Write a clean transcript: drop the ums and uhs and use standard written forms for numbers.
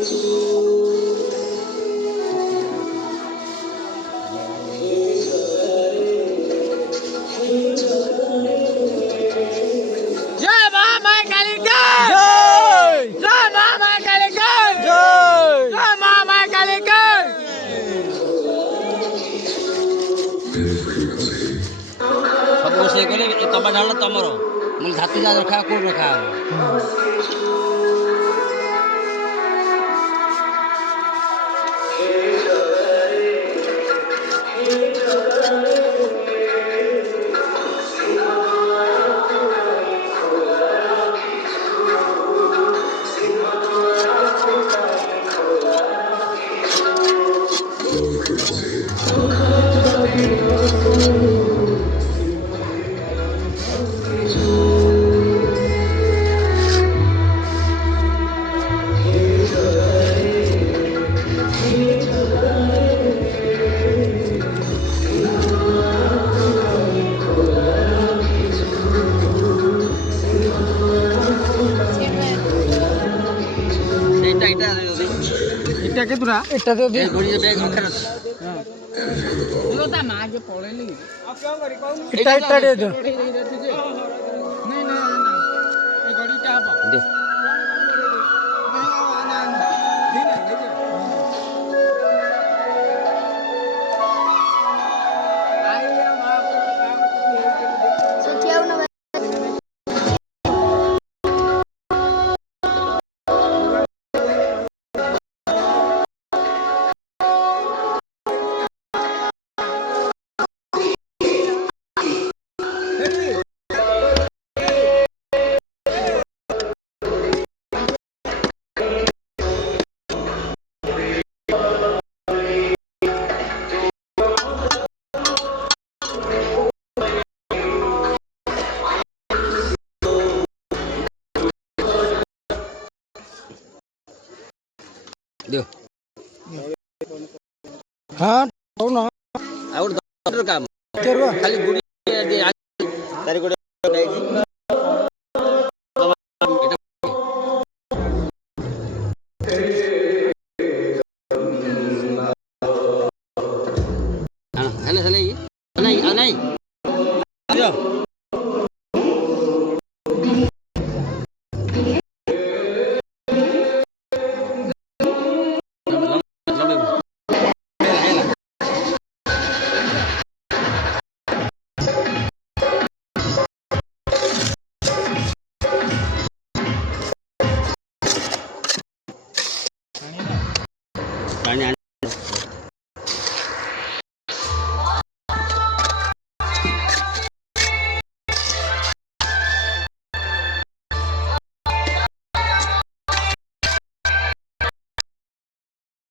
सब रोषेई कले तबा ढाल तमर मुझे धातु जा रखा कोड रखा এটা কেতুরা এটা তো দে ঘড়ি ব্যাগ রখার আছে লোটা মা যে পড়েলি এটা এটা দে দে না না না এই ঘড়িটা আবা দে Được. Hả? Đâu nó? Aku udah kamu. Coba. Kali gudi di dari gudi lagi. Halo, Anai. Yo. Banyak.